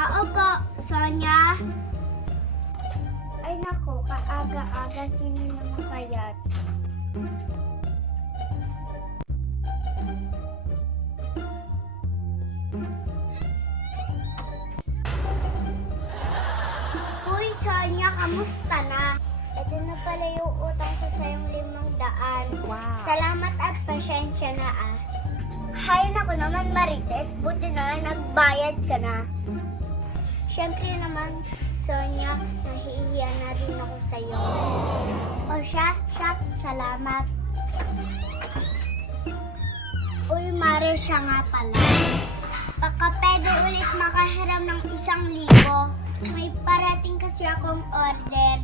Tao po, Sonia. Ay nako, kaaga-aga, sino naman kaya? Uy, Sonia, kamusta na? Ito na pala yung utang ko sa yung 500. Wow. Salamat at pasensya na ah. Hay nako naman, Marites, buti na nagbayad ka na. Siyempre naman, Sonia, nahihiya na rin ako sa'yo. O siya, salamat. Uy, Mare, siya nga pala. Baka pwede ulit makahiram ng 1,000. May parating kasi akong order.